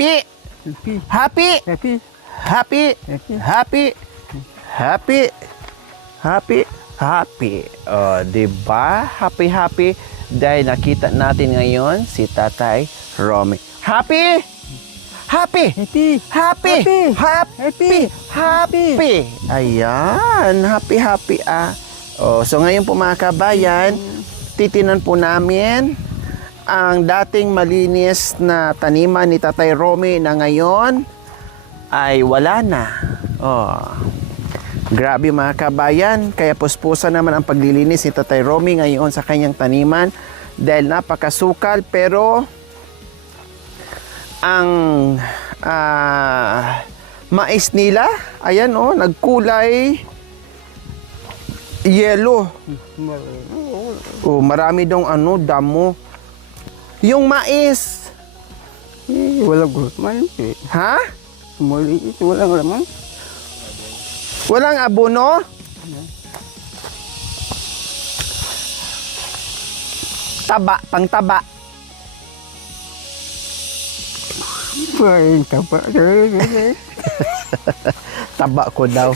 Happy. Happy. Happy. Happy. Happy. Happy. Happy. Happy. Oh, diba? Happy, happy. Dahil nakita natin ngayon si Tatay Romy. Happy. Happy. Happy. Happy. Happy. Happy. Ayan. Happy, happy ah. Oh, so ngayon po mga kabayan, titinan po namin ang dating malinis na taniman ni Tatay Romy na ngayon ay wala na. Oh. Grabe mga kabayan, kaya puspusan naman ang paglilinis ni Tatay Romy ngayon sa kanyang taniman dahil napakasukal, pero ang mais nila, ayan oh, nagkulay yellow. Oh, marami dong damo. Yung mais, Walang gulman. ha? Maliit, walang laman. Walang abono? Taba, pangtaba. Paling tapa. Taba ko daw.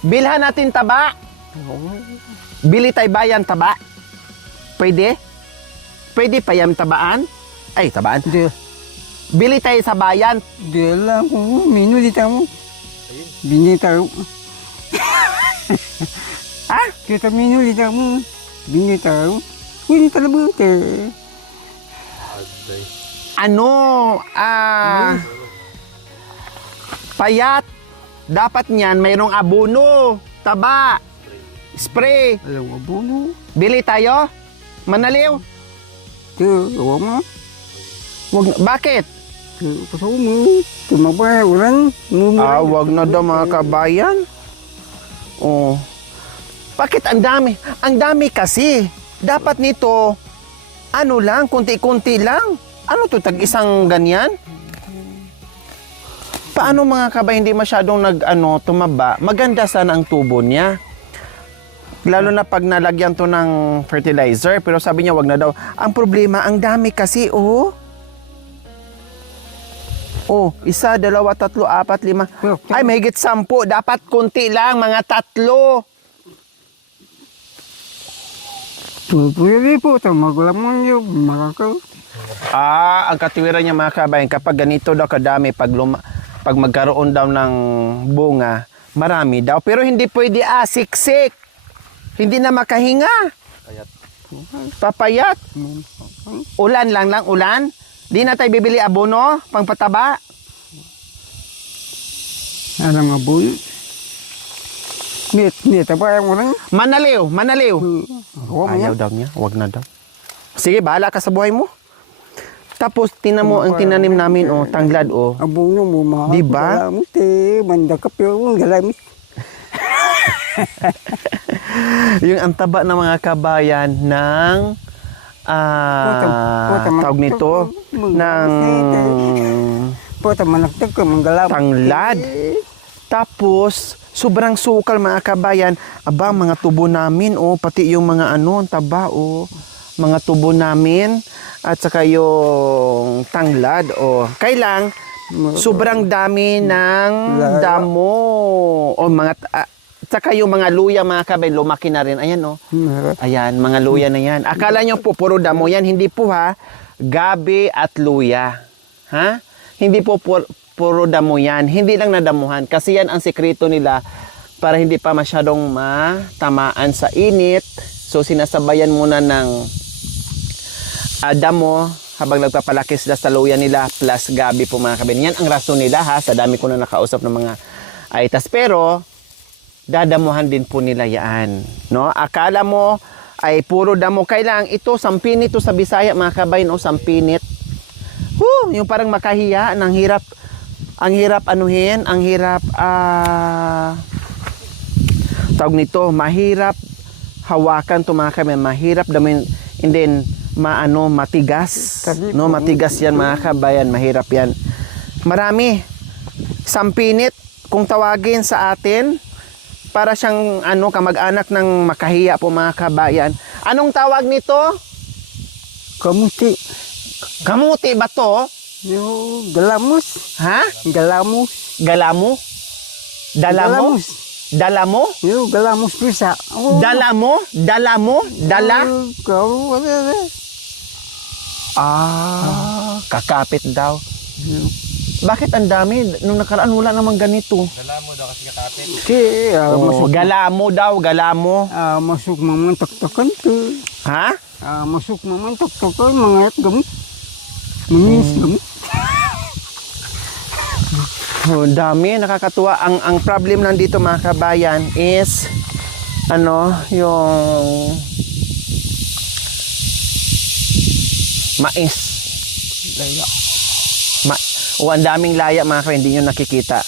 Bilhan natin taba. Bili tayo bayan taba. Pwede? Pwede pa yan tabaan? Ay, tabaan. Di, Bili tayo sa bayan. di lang kung minulita mo. Binita mo. Ha? Kita minulita mo. Binita mo. Hindi talaga. Ano? Payat. Dapat niyan mayroong abono. Taba. Spray. Alam mo, buno. Bili tayo? Manaliw? Di, awa mo. Bakit? Pasok mo. Tumabay, walang. Wag na daw mga kabayan. Oh. Bakit ang dami? Ang dami kasi. Dapat nito, ano lang, kunti-kunti lang. Ano to, tag-isang ganyan? Paano mga kabayan hindi masyadong tumaba? Maganda sana ang tubo niya. Lalo na pag nalagyan to ng fertilizer. Pero sabi niya, wag na daw. Ang problema, ang dami kasi, oh. Oh, 1, 2, 3, 4, 5. Ay, mahigit 10. Dapat konti lang, mga 3. Pwede po, magulamang yung makakaw. Ang katiwiran niya mga kabayan, kapag ganito daw kadami, pag magkaroon daw ng bunga, marami daw. Pero hindi pwede siksik. Hindi na makahinga. Papayat. Ulan lang, ulan. Di na tayo bibili abono, pangpataba. Alam nga po. Nita ba yung orang? Manaliw. Ayaw daw niya, wag na daw. Sige, bahala ka sa buhay mo. Tapos, tinan mo ang tinanim namin, tanglad, Abono mo, mga diba? galamit mandakap yung galamit. Yung ang taba ng mga kabayan ng tawag nito ng managtag ka manggalamit. tanglad. Tapos sobrang sukal mga kabayan. Aba, mga tubo namin pati yung mga taba mga tubo namin at saka yung tanglad kailang sobrang dami ng damo mga saka yung mga luya mga kabayan, lumaki na rin. Ayan ayan, mga luya na yan. Akala nyo po puro damo yan, hindi po ha. Gabi at luya. Ha? Hindi po puro damo yan. Hindi lang nadamuhan. Kasi yan ang sekreto nila para hindi pa masyadong matamaan sa init. So sinasabayan muna ng damo habang nagpapalaki sila sa luya nila plus gabi po mga kabayan. Yan ang rason nila ha. Sa dami ko na nakausap ng mga aitas. Pero dadamuhan din po nila yan. No? Akala mo ay puro damo. Kailang ito, sampinit ito sa Bisaya mga kabayan sampinit. Yung parang makahiya, ang hirap anuhin, ang hirap tawag nito, mahirap hawakan to mga kabayan, mahirap damin, and then matigas, no, matigas yan mga kabayan, mahirap yan. Marami, sampinit kung tawagin sa atin, para siyang kamag-anak ng makahiya po mga kabayan. Anong tawag nito? Kamuti. Kamuti ba to? Yung galamos. Ha? Galamos. Galamo? Dalamo? Galamos. Dalamo? Yung galamos pisa. Oh. Dalamo? Dalamo? Dala? Kau wala. Kakapit daw. Bakit ang dami? Nung nakaraan wala namang ganito. Kaya masuk Galamo daw, galamo. masuk mamantok-tokan to. Ha? Masuk mamantok-tokan mga gamot. Mangis gamot. Oh, dami, nakakatuwa. Ang problem lang dito mga kabayan is yung mais. Laya. Ang daming laya mga kabayan, hindi nyo nakikita.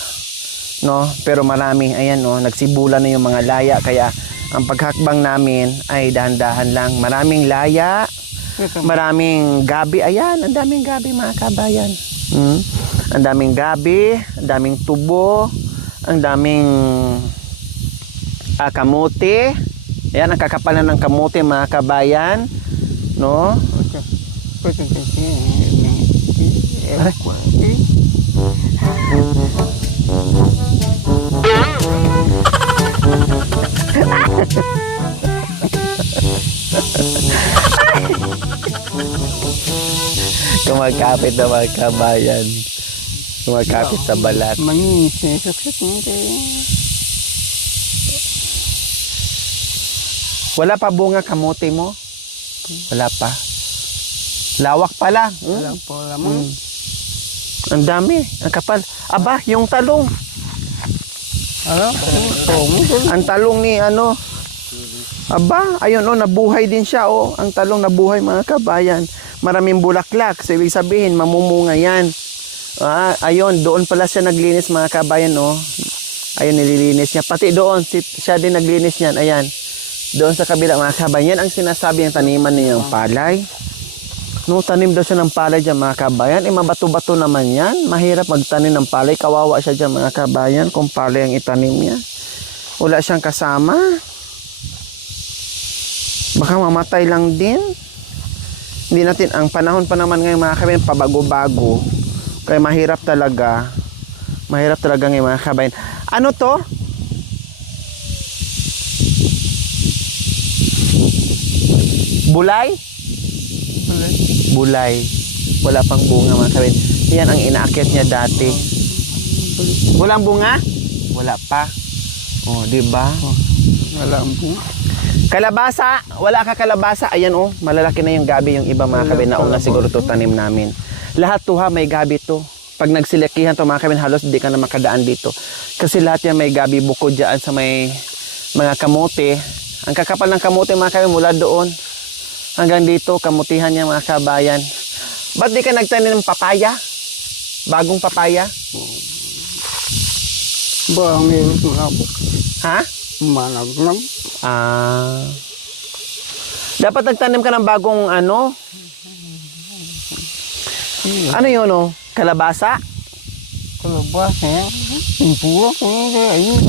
No? Pero marami, ayan nagsibula na yung mga laya. Kaya ang paghakbang namin ay dahan-dahan lang. Maraming laya, maraming gabi. Ayan, ang daming gabi mga kabayan. Ang daming gabi, ang daming tubo, ang daming kamote. Ayan, ang kakapal na ng kamote mga kabayan. No? Kumakapit na mga kabayan. Kumakapit sa balat. Mangis. Saksak mo Wala pa bunga kamote mo? Wala pa. Lawak pala. wala po lamang. Ang dami. Ang kapal. Aba, yung talong. Ang talong ni Aba, ayun nabuhay din siya Ang talong nabuhay mga kabayan. Maraming bulaklak. So, ibig sabihin, mamumunga yan. Ayun, doon pala siya naglinis mga kabayan Ayun, nililinis niya. Pati doon, siya din naglinis niyan. Ayan. Doon sa kabila mga kabayan. Yan ang sinasabi ng taniman niyang palay. Tanim daw siya ng palay dyan mga kabayan. Mabato-bato naman yan. Mahirap magtanim ng palay. Kawawa siya dyan mga kabayan kung palay ang itanim niya. Wala siyang kasama. Baka mamatay lang din. Hindi natin, ang panahon pa naman ngayon mga kabayan, pabago-bago. Kaya mahirap talaga. Mahirap talaga ngayon mga kabayan. Ano to? Bulay? Bulay. Wala pang bunga mga kabayan. Yan ang inaakyat niya dati. Walang bunga? Wala pa. Di ba? Wala ang bunga. Kalabasa, wala ka kalabasa. Ayan malalaki na yung gabi yung iba mga kabayan. Nauna siguro to tanim namin. Lahat may gabi to. Pag nagsilakihan to mga kabayan, halos di ka na makadaan dito. Kasi lahat yan may gabi bukod dyan sa may mga kamote. Ang kakapal ng kamote mga kabayan mula doon hanggang dito, kamutihan niya mga kabayan. Ba't di ka nagtanim ng papaya? Bagong papaya? Ba, meron ko na po. Ha? Manag-nag. Dapat nagtanim ka ng bagong Ano yun Kalabasa? Kalabasa yan. Impura ko yun. Ayun.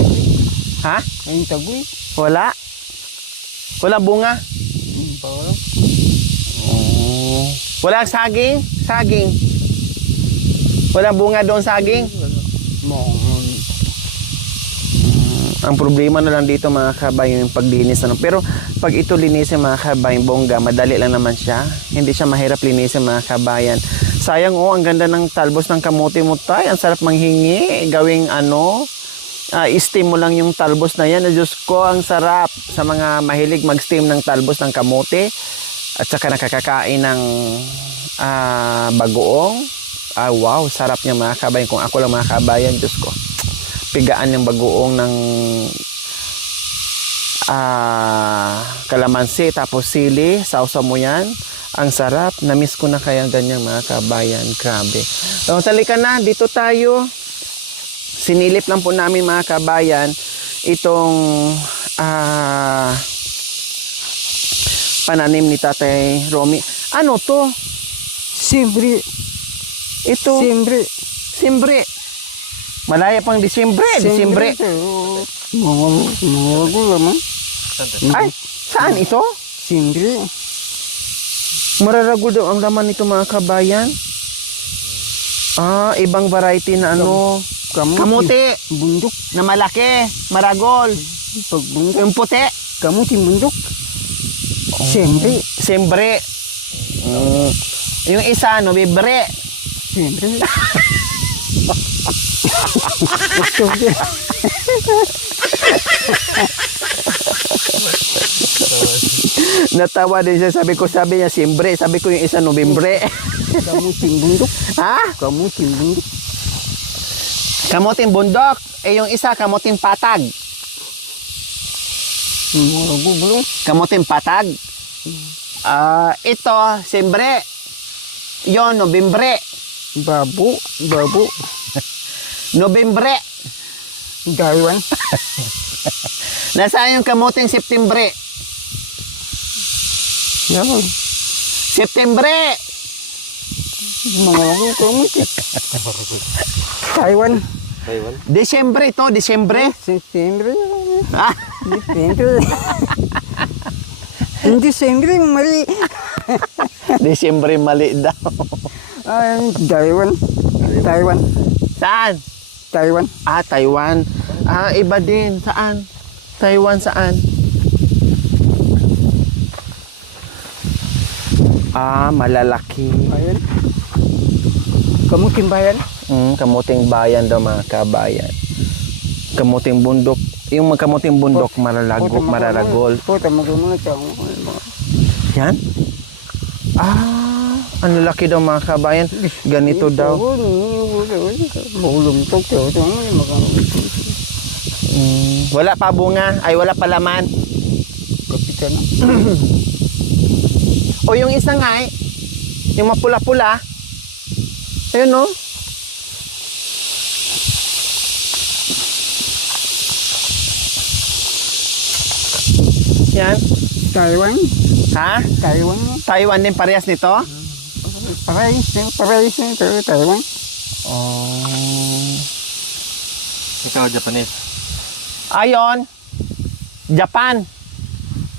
Ha? Ayun tagoy. Wala? Wala bunga? Wala. Wala saging? Saging? Wala bunga doon saging? Ang problema na lang dito mga kabayan yung paglinis pero pag ito linisin mga kabayan bongga, madali lang naman siya. Hindi siya mahirap linisin mga kabayan. Sayang ang ganda ng talbos ng kamote mo tay. Ang sarap manghingi. Gawing steam mo lang yung talbos na yan. Diyos ko, ang sarap sa mga mahilig mag-steam ng talbos ng kamote at saka nakakakain ng bagoong. Wow, sarap niya mga kabayan. Kung ako lang mga kabayan, Diyos ko. Pigaan yung bagoong ng kalamansi tapos sili, sausaw mo yan. Ang sarap. Na-miss ko na kaya ganyan mga kabayan. Grabe. So, talika na. Dito tayo. Sinilip lang po namin mga kabayan itong pananim ni Tatay Romy. Ano to? Simbre. Ito. Simbre. Simbre. Malaya pang Disyembre. Disyembre. Mga lamang. Ay, saan ito? Simbre. Mararagol daw ang laman nito mga kabayan. Ibang variety na ano. Kamuti Bundok. na malaki, maragol. Pag bundok. Yung puti, Kamuti bundok. Siyempre. sembre. Yung isa, no, bibre. Siyempre. Natawa din siya, sabi niya, sembre. Sabi ko yung isa, Novembre. Kamuting bundok. Ha? Kamuting bundok. Kamuting bundok. Yung isa, kamuting patag. Mga gubulong. Kamuting patag. Ito, sembre. Yon, Novembre. Babo. Novembre. Daiwan. Nasaan yung kamuting Septembre? Yan. Septembre. Mga kamuti. Taiwan. Desyembre ito, Desyembre. September. Ah, September. Hindi September, mali. Desyembre mali daw. Taiwan. Taiwan. Saan? Taiwan. Taiwan. Iba din. Saan? Taiwan saan? Malalaki. Bayan. Kamuting bayan. Kamuting bayan daw mga kabayan. Kamuting bundok. Yung mga kamuting bundok, mararagol. Puta, magulong ito. Yan? Ang laki daw mga kabayan. Ganito daw. Mahulong ito. Wala pa bunga. Ay, wala pa laman. Kapitan. O yung isa nga yung mapula-pula. Ayun no? Yan. Taiwan. Ha? Taiwan. Taiwan din parehas nito? Parehas nito. Taiwan. Ikaw, Japanese. Ayon. Japan.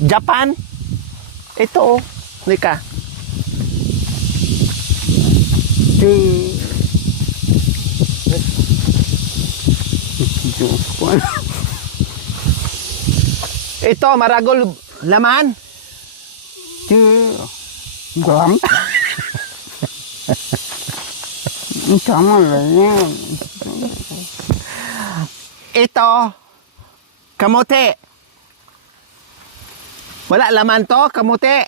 Japan. Ito. Nika. Ito, maragol laman. Galam. Tama lang yan. Ito, kamote. Wala laman to, kamote.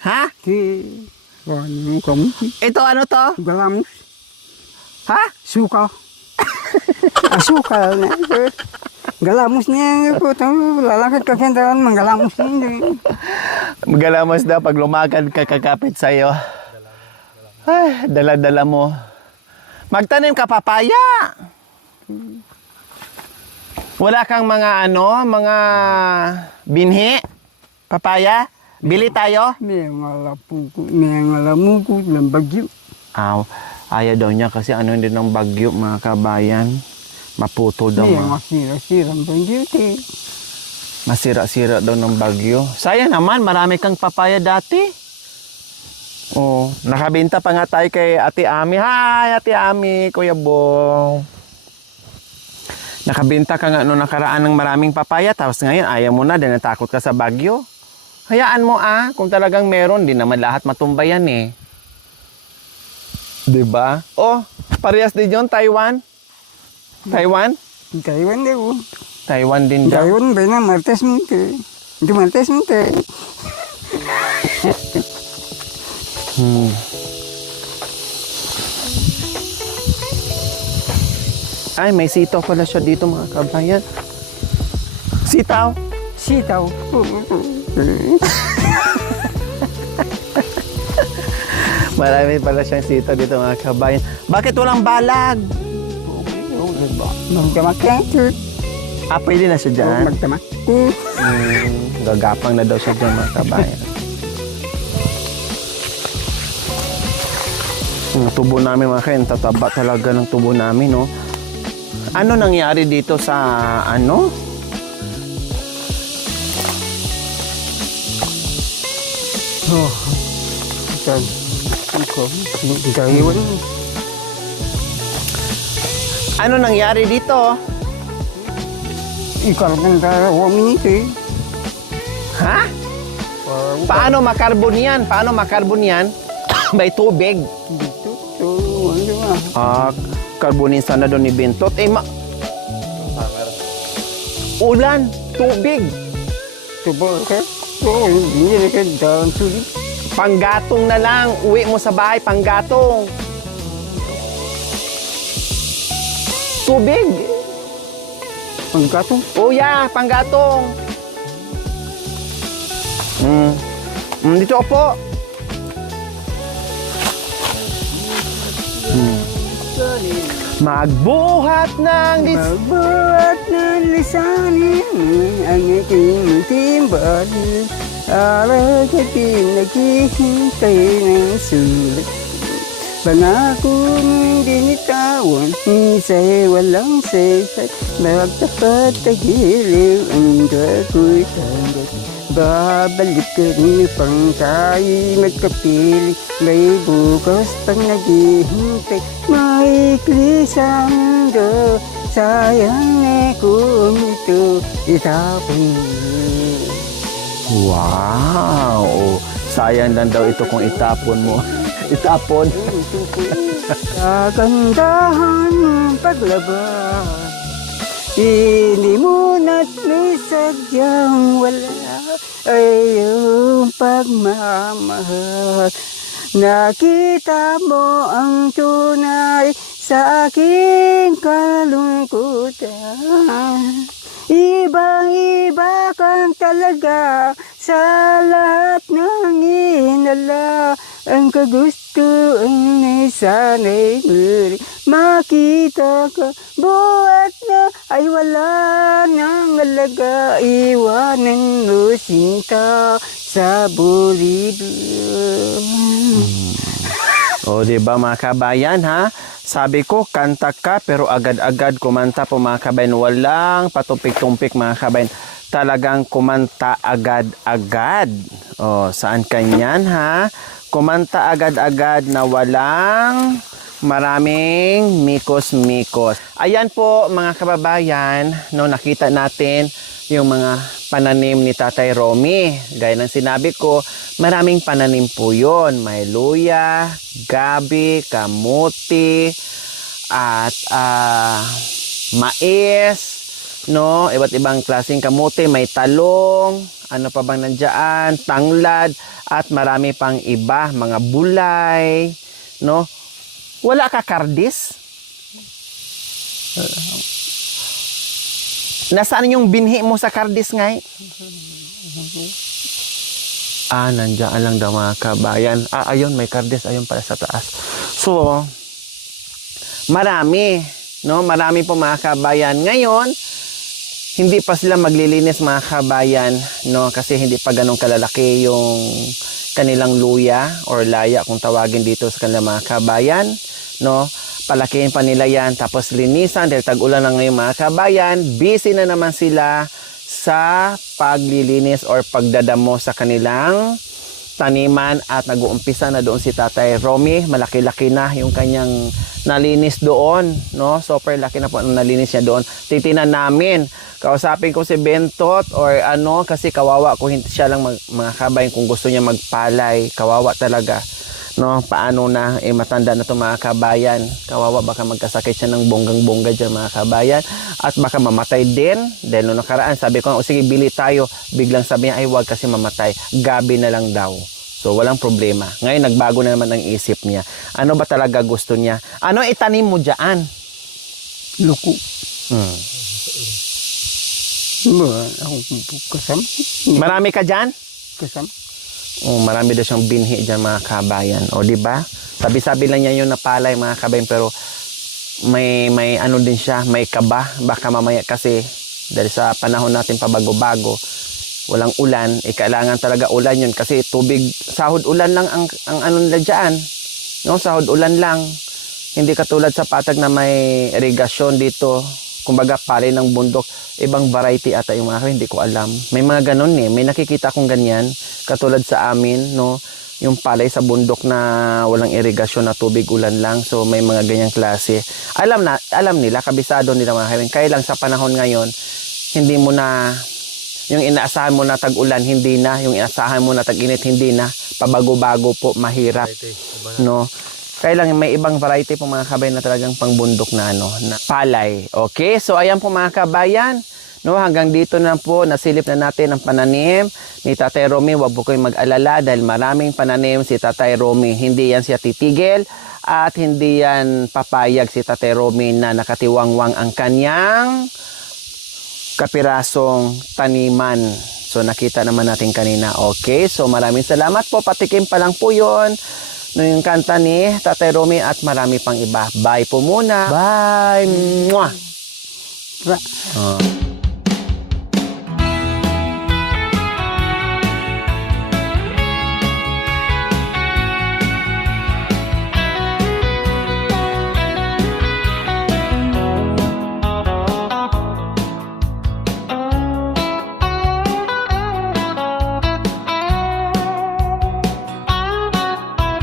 Ha? Ito ano to? Galam. Ha? Suka. Suka na. Galamos niya po. Lalakad ka kintaan, manggalamos niya. Magalamas daw pag lumakad ka kakapit sa'yo. Ay, dala-dala mo. Magtanim ka papaya. Wala kang mga mga binhi? Papaya? Bili tayo? May ngalamuko ng bagyo. Ayaw daw niya kasi ano din ng bagyo mga kabayan. Maputo daw. May masira-sira ang bagyo. Masira-sira daw ng bagyo. Sayang naman, marami kang papaya dati. Nakabenta pa nga tayo kay Ate Ami. Hi, Ate Ami, Kuya Bong. Nakabenta ka nga noong nakaraan ng maraming papaya, tapos ngayon ayaw mo na dahil natakot ka sa bagyo. Hayaan mo kung talagang meron, di naman lahat matumbayan eh. Diba? Parehas din yun, Taiwan. Taiwan? Taiwan daw. Taiwan din daw. Taiwan ba na martes mo ito? Hindi martes mo ito. Ay, may sitaw pala siya dito mga kabayan. Sitaw? Sitaw. Marami pala siyang sitaw dito mga kabayan. Bakit walang balag? Magdamak yan. Pwede na siya dyan. Magdamak. Gagapang na daw siya dyan mga kabayan. Yung tubo namin mga kabayan, tataba talaga ng tubo namin, no? Ano nangyari dito sa Kan. Ikaw. Gahiwan. Ano nangyari dito? Ikaw lang dalawa minute eh. Ha? Paano makarbon yan? Paano makarbon yan? May tubig. Dito. So, ano ba? Karbonin sana doon ni Bintot. Ulan, tubig. Tubo ka? Oo, hindi na ka daang tubig. Panggatong na lang. Uwi mo sa bahay, panggatong. Tubig. Panggatong. Oh yeah, panggatong. Dito po. Magbuhat ng Magbuhat ng lisanin ang aking timbali. Araw ka pinaghihintay ng sulat. Pangako mong dinitawan, isa'y walang sesat. Magtapat tagiliw ang ako'y tanggap. Babalik ka rin pang tayo'y magkapiling. May bukas pang naghihintay, maikli sa mundo. Sayang na kung ito itapon mo. Wow! Sayang lang daw ito kung itapon mo. Itapon. Kagandahan ng paglabas, hindi mo na't may sadyang wala ay iyong pagmamahal. Nakita mo ang tunay sa aking kalungkutan. Ibang-iba kang talaga sa lahat ng inala. Ang kagustuhan ay sana'y ngeri. Makita ka, buhat na ay wala nang alaga. Iwanan mo sinta sa bulido. O, diba mga kabayan, ha? Sabi ko, kanta ka, pero agad-agad kumanta po mga kabayan. Walang patumpik-tumpik mga kabayan. Talagang kumanta agad-agad. O, saan kanyan, ha? Kumanta agad-agad na walang maraming mikos-mikos. Ayan po mga kababayan, no, nakita natin yung mga pananim ni Tatay Romy. Gaya ng sinabi ko, maraming pananim po yun. May luya, gabi, kamuti, at mais, no? Iba't ibang klaseng kamuti, may talong, ano pa bang nandiyan, tanglad, at marami pang iba, mga bulay, no? Wala ka kardis? Nasaan yung binhi mo sa kardis ngay? Nandiyan lang daw mga kabayan. Ayun, may kardis. Ayun pala sa taas. So, marami. No? Marami po mga kabayan. Ngayon, hindi pa sila maglilinis mga kabayan. No? Kasi hindi pa ganun kalalaki yung kanilang luya or laya kung tawagin dito sa kanilang mga kabayan. No? Palakihin pa nila yan, tapos linisan dahil tag-ulan na ngayon mga kabayan. Busy na naman sila sa paglilinis or pagdadamo sa kanilang taniman at nag-uumpisa na doon si Tatay Romy. Malaki-laki na yung kanyang nalinis doon, no? Super laki na po ang nalinis niya doon. Titinan namin. Kausapin ko si Bentot or ano kasi kawawa ko hindi siya lang mga kabayan kung gusto niya magpalay. Kawawa talaga. No, paano na matanda na 'tong mga kabayan. Kawawa baka magkasakit siya ng bonggang-bongga diyan mga kabayan at baka mamatay din. Dahil noong nakaraan sabi ko, sige bili tayo. Biglang sabi niya ay wag kasi mamatay. Gabi na lang daw. So walang problema. Ngayon nagbago na naman ang isip niya. Ano ba talaga gusto niya? Ano itanim mo diyan? Luko. Kasam. Marami ka diyan? Kasam. Oh, marami daw siyang binhi diyan mga kabayan. O di ba? Sabi-sabi lang niya yung napalay mga kabayan pero may ano din siya, may kaba. Baka mamaya kasi dahil sa panahon natin pabago-bago, walang ulan, kailangan talaga ulan yun kasi tubig, sahod ulan lang ang ano nila diyan. No, sahod ulan lang. Hindi katulad sa Patag na may irigasyon dito. Kumbaga pare ng bundok, ibang variety ata yung mga hindi ko alam. May mga ganun may nakikita akong ganyan katulad sa amin, no. yung palay sa bundok na walang irigasyon na tubig ulan lang. So may mga ganyang klase. Alam nila, kabisado nila mga kaibigan. Kaya lang sa panahon ngayon, hindi mo na, yung inaasahan mo na tag-ulan, hindi na. Yung inaasahan mo na tag-init, hindi na. Pabago-bago po, mahirap. No? Kaya lang may ibang variety po mga kabayan na talagang pangbundok na, na palay. Okay, so ayan po mga kabayan. No, hanggang dito na po, nasilip na natin ang pananim ni Tatay Romy. Huwag po kayong mag-alala dahil maraming pananim si Tatay Romy. Hindi yan siya titigil at hindi yan papayag si Tatay Romy na nakatiwangwang ang kanyang kapirasong taniman. So nakita naman natin kanina. Okay, so maraming salamat po. Patikim pa lang po yun. No, yung kanta ni Tatay Romy at marami pang iba. Bye po muna. Bye! Mwah! Ba-